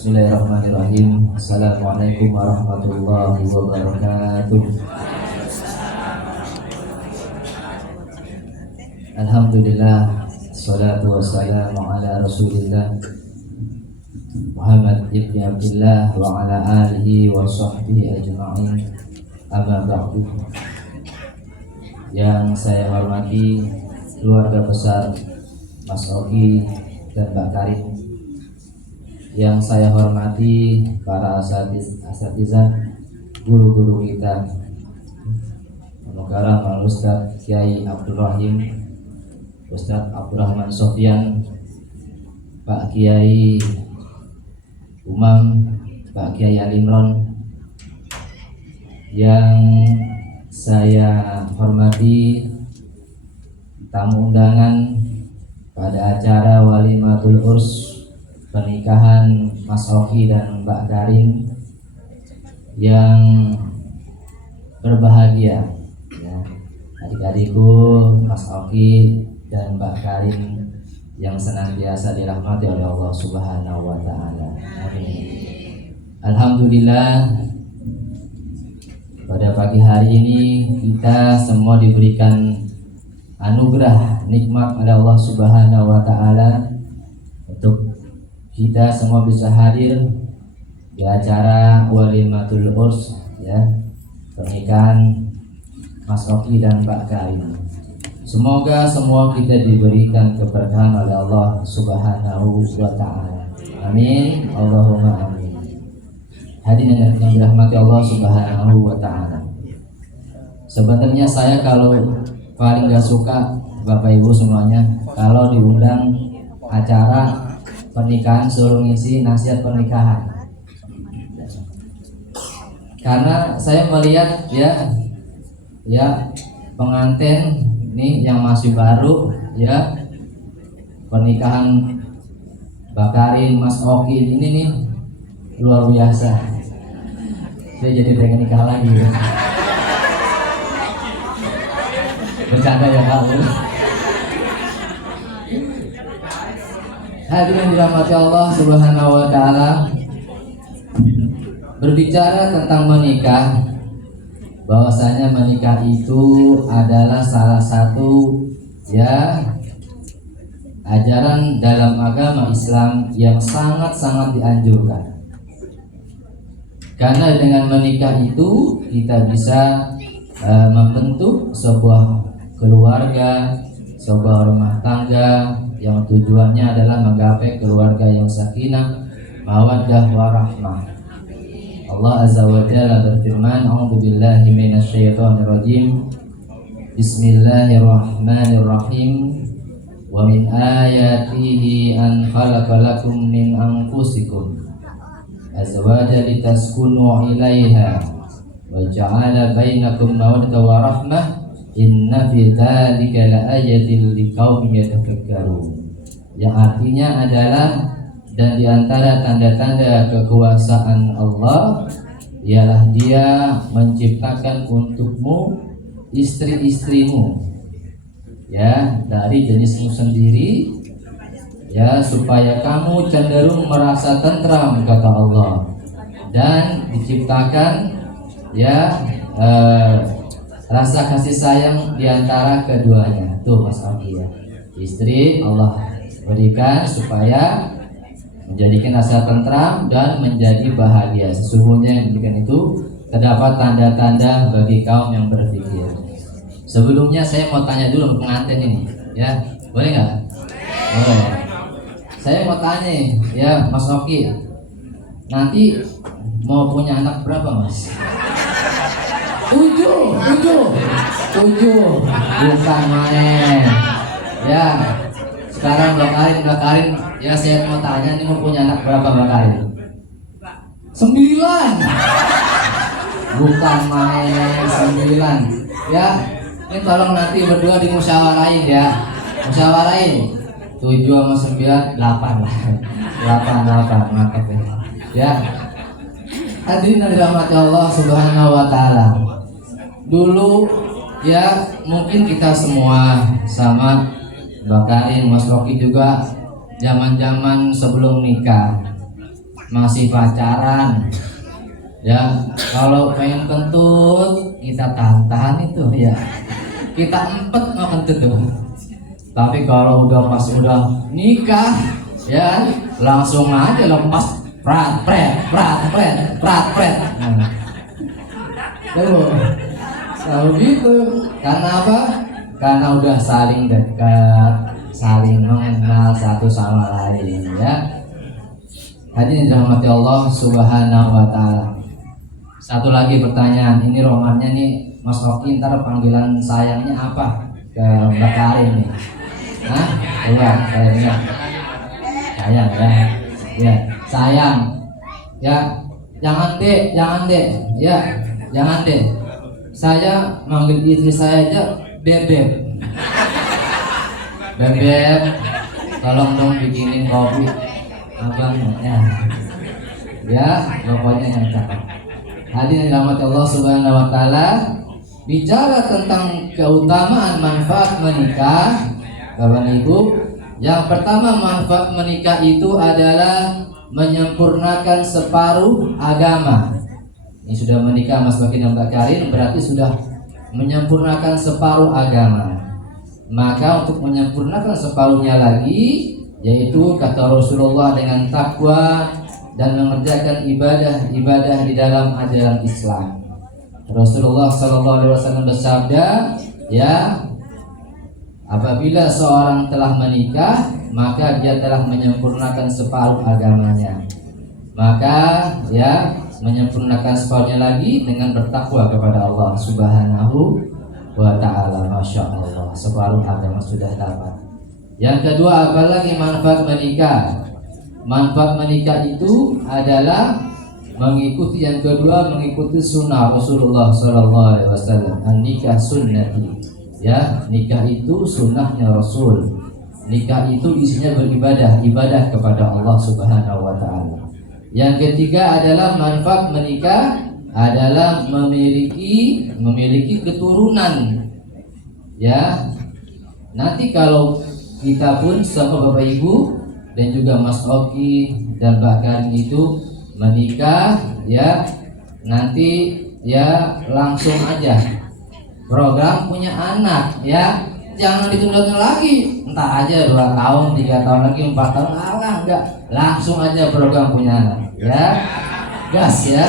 Bismillahirrahmanirrahim. Assalamualaikum warahmatullahi wabarakatuh. Alhamdulillah, salatu wassalamu ala Rasulillah Muhammad ibn Abdullah wa ala alihi wa sahbihi ajma'in. Amma ba'du. Yang saya hormati keluarga besar Mas Oki dan Mbak Karin, yang saya hormati para asatizah, guru-guru kita, Mukarram Al-Ustaz Kiai Abdul Rahim, Ustaz Abdurrahman Sofyan, Pak Kiai Umam, Pak Kiai Alimron, yang saya hormati tamu undangan pada acara Walimatul Urs pernikahan Mas Oki dan Mbak Karin yang berbahagia, ya, adik-adikku Mas Oki dan Mbak Karin yang senantiasa dirahmati oleh Allah Subhanahu wa Ta'ala. Amin. Alhamdulillah, pada pagi hari ini kita semua diberikan anugerah nikmat oleh Allah Subhanahu wa Ta'ala untuk kita semua bisa hadir di acara Walimatul Urs, ya, pernikahan Mas Oki dan Mbak Karin. Semoga semua kita diberikan keberkahan oleh Allah Subhanahu wa Ta'ala. Amin. Allahumma amin. Hadirin yang dirahmati Allah Subhanahu wa Ta'ala. Sebenarnya saya kalau paling gak suka, Bapak Ibu semuanya, kalau diundang acara pernikahan suruh ngisi nasihat pernikahan. Karena saya melihat ya pengantin nih yang masih baru, ya, pernikahan Mbak Karin, Mas Oki ini nih luar biasa. Saya jadi pengen nikah lagi. Bercanda ya kamu. Hadirin dirahmati Allah Subhanahu wa Ta'ala. Berbicara tentang menikah, bahwasanya menikah itu adalah salah satu, ya, ajaran dalam agama Islam yang sangat-sangat dianjurkan. Karena dengan menikah itu kita bisa membentuk sebuah keluarga, sebuah rumah tangga yang tujuannya adalah menggapai keluarga yang sakinah, mawaddah warahmah. Allah Azza wa Jalla berfirman, A'udzubillahi minasyaitonirrajim. Bismillahirrahmanirrahim. Wa min ayatihi an khalaqalakum min anfusikum azwajan litaskunu ilaiha wa ja'ala bainakum mawaddatan wa rahmah. Inna fi dzalika laayatil liqaumin yatafakkarun. Yang artinya adalah, dan di antara tanda-tanda kekuasaan Allah ialah Dia menciptakan untukmu istri-istrimu, ya, dari jenismu sendiri, ya, supaya kamu cenderung merasa tentram, kata Allah, dan diciptakan, ya, rasa kasih sayang diantara keduanya. Tuh Mas Oki, ya, istri Allah berikan supaya menjadikan rasa tentram dan menjadi bahagia. Sesungguhnya yang demikian itu terdapat tanda-tanda bagi kaum yang berpikir. Sebelumnya saya mau tanya dulu pengantin ini, ya, boleh nggak? Boleh. Saya mau tanya, ya, Mas Oki, nanti mau punya anak berapa, Mas? 7, bukan main. Ya, sekarang Mbak Karin, ya, saya mau tanya nih, mau punya anak berapa Mbak Karin? 9. Bukan main, 9. Ya, ini tolong nanti berdua dimusyawarahin, ya. Musyawarahin. 7 sama 9, 8 lah. 8, mantap ya. Ya. Hadirin yang dirahmati Allah Subhanahu wa Ta'ala. Dulu, ya, mungkin kita semua sama Mbak Karin, Mas Rocky juga zaman-zaman sebelum nikah masih pacaran, ya kalau pengen kentut kita tahan itu ya, kita empet mau kentut tuh. Tapi kalau udah nikah ya langsung aja lepas prat pret. Tuh selalu gitu. Karena apa? Karena udah saling dekat, saling mengenal satu sama lain ya. Hadirin dirahmati Allah Subhanahu wa taala. Satu lagi pertanyaan, ini romannya nih Mas Oki, ntar panggilan sayangnya apa ke Mbak Karin nih? Hah? Coba saya dengar. Sayang ya. Ya, sayang. Ya, jangan deh. Ya, jangan deh. Saya manggil istri saya aja bebek. Bebek, tolong dong bikinin kopi. Abang ya pokoknya yang cakep. Hadirin dirahmati Allah Subhanahu wa taala, bicara tentang keutamaan manfaat menikah, Bapak Ibu, yang pertama manfaat menikah itu adalah menyempurnakan separuh agama. Ini sudah menikah Mas Baki dan Mbak Karin berarti sudah menyempurnakan separuh agama. Maka untuk menyempurnakan separuhnya lagi, yaitu kata Rasulullah dengan takwa dan mengerjakan ibadah di dalam ajaran Islam. Rasulullah SAW bersabda, ya, apabila seorang telah menikah, maka dia telah menyempurnakan separuh agamanya. Maka ya menyempurnakan separuhnya lagi dengan bertakwa kepada Allah Subhanahu wa ta'ala. Masya Allah, separuh agama sudah dapat. Yang kedua, apalagi manfaat menikah? Manfaat menikah itu adalah mengikuti, yang kedua mengikuti sunnah Rasulullah SAW. Nikah sunnati, ya, nikah itu sunnahnya Rasul. Nikah itu isinya ibadah kepada Allah Subhanahu wa ta'ala. Yang ketiga adalah manfaat menikah adalah memiliki keturunan. Ya, nanti kalau kita pun sama Bapak Ibu dan juga Mas Oki dan Mbak Karin itu menikah, ya, nanti ya langsung aja program punya anak, ya, jangan ditunda lagi, entah aja 2 tahun, 3 tahun lagi, 4 tahun, enggak, langsung aja program punya anak, ya, gas ya.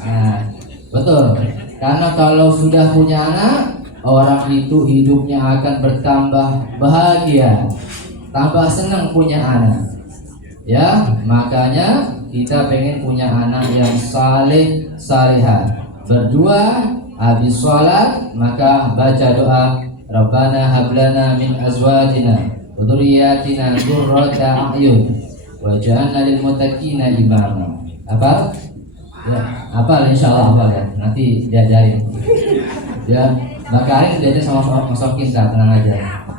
Nah, betul, karena kalau sudah punya anak, orang itu hidupnya akan bertambah bahagia, tambah senang punya anak. Ya, makanya kita pengen punya anak yang saleh salihah. Berdua habis sholat maka baca doa, Rabbana hablana min azwajina wa dzurriyyatina qurrata a'yun waj'alna lil muttaqina imama. Apa? Ya, apa insyaallah apa ya. Nanti diajarin. Ya, maka ini diajar sama Mas Oki, tenang aja.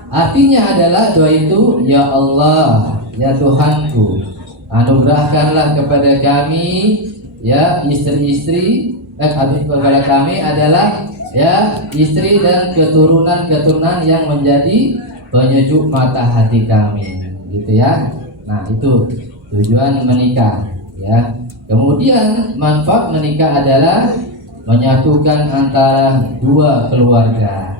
Artinya adalah doa itu, ya Allah, ya Tuhanku, anugerahkanlah kepada kami ya istri-istri kepada kami adalah ya istri dan keturunan yang menjadi penyejuk mata hati kami, gitu ya. Nah, itu tujuan menikah ya. Kemudian manfaat menikah adalah menyatukan antara dua keluarga.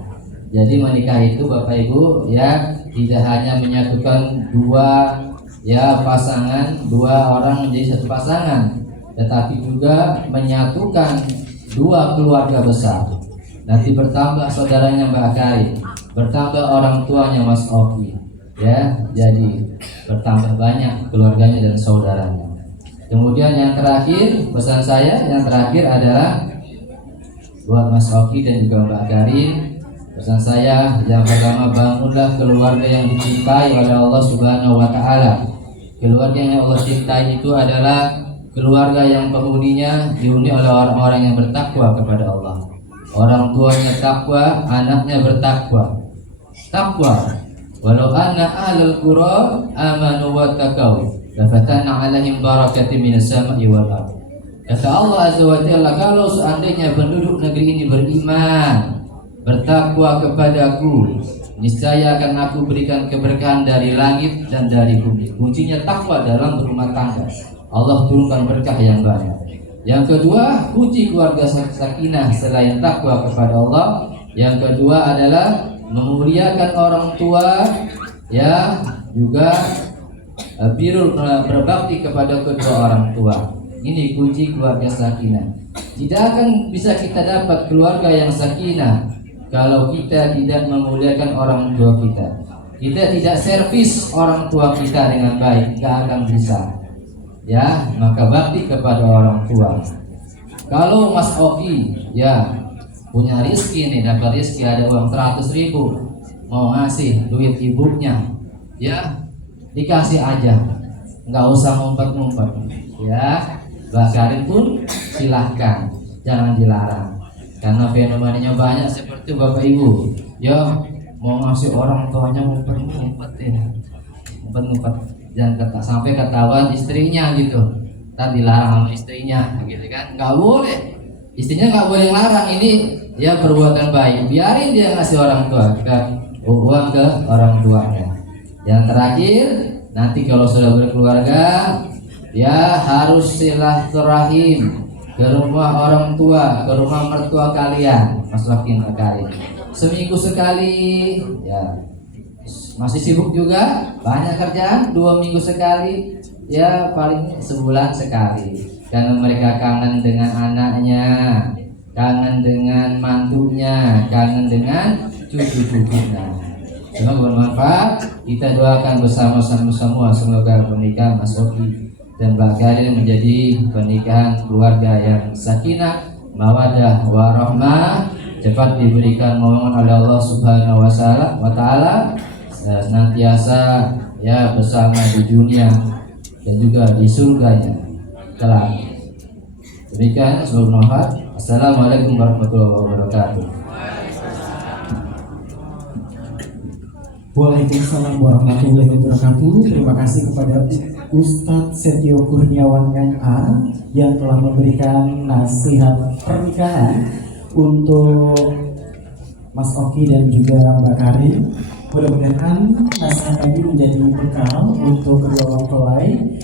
Jadi menikah itu Bapak Ibu ya tidak hanya menyatukan dua ya pasangan, dua orang menjadi satu pasangan, tetapi juga menyatukan dua keluarga besar. Nanti bertambah saudaranya Mbak Karin, bertambah orang tuanya Mas Oki, ya, jadi bertambah banyak keluarganya dan saudaranya. Kemudian yang terakhir, pesan saya yang terakhir adalah buat Mas Oki dan juga Mbak Karin. Pesan saya yang pertama, bangunlah keluarga yang dicintai oleh Allah Subhanahu wa ta'ala. Keluarga yang Allah cintai itu adalah keluarga yang penghuninya dihuni oleh orang-orang yang bertakwa kepada Allah. Orang tuanya takwa, anaknya bertakwa. Takwa. Walau anna ahlul qura amanu wattaqau lafatana 'alaihim barakatin minas sama'i wal ardh. Kata Allah Azza wa Jalla, kalau seandainya penduduk negeri ini beriman, bertakwa kepadaku, niscaya akan aku berikan keberkahan dari langit dan dari bumi. Kuncinya takwa dalam berumah tangga. Allah turunkan berkah yang banyak. Yang kedua, kunci keluarga sakinah selain takwa kepada Allah, yang kedua adalah memuliakan orang tua, ya, juga birrul, berbakti kepada kedua orang tua. Ini kunci keluarga sakinah. Tidak akan bisa kita dapat keluarga yang sakinah kalau kita tidak memuliakan orang tua kita. Kita tidak servis orang tua kita dengan baik, gak akan bisa. Ya, maka bakti kepada orang tua. Kalau Mas Oki, ya, punya rezeki nih, dapat rezeki ada uang 100.000, mau ngasih duit ibunya, ya, dikasih aja, nggak usah ngumpet-ngumpet, ya. Bakarin pun silahkan, jangan dilarang, karena fenomenanya banyak seperti Bapak Ibu, ya, mau ngasih orang tuanya ngumpet-ngumpet, ya, ngumpet-ngumpet, jangan sampai ketahuan istrinya gitu, tadi dilarang sama istrinya, gitu kan, nggak boleh, istrinya nggak boleh larang, ini ya perbuatan baik, biarin dia ngasih orang tua uang ke orang tuanya. Yang terakhir, nanti kalau sudah berkeluarga, ya harus silaturahim ke rumah orang tua, ke rumah mertua kalian, maslakin kalian. Seminggu sekali, ya. Masih sibuk juga, banyak kerjaan, 2 minggu sekali, ya paling sebulan sekali. Karena mereka kangen dengan anaknya, kangen dengan mantunya, kangen dengan cucu-cucunya. Semoga bermanfaat. Kita doakan bersama-sama semua, semoga pernikahan Mas Oki dan Mbak Karin menjadi pernikahan keluarga yang sakinah, mawaddah, warahmah, cepat diberikan momongan oleh Allah Subhanahu wa Ta'ala, senantiasa ya bersama di dunia dan juga di surganya kelak. Demikian, semoga bermanfaat. Assalamualaikum warahmatullahi wabarakatuh. Waalaikumsalam warahmatullahi wabarakatuh. Terima kasih kepada Ustadz Setio Kurniawan MA yang telah memberikan nasihat pernikahan untuk Mas Oki dan juga Mbak Karin. Mudah-mudahan nasihat ini menjadi bekal untuk kedua mempelai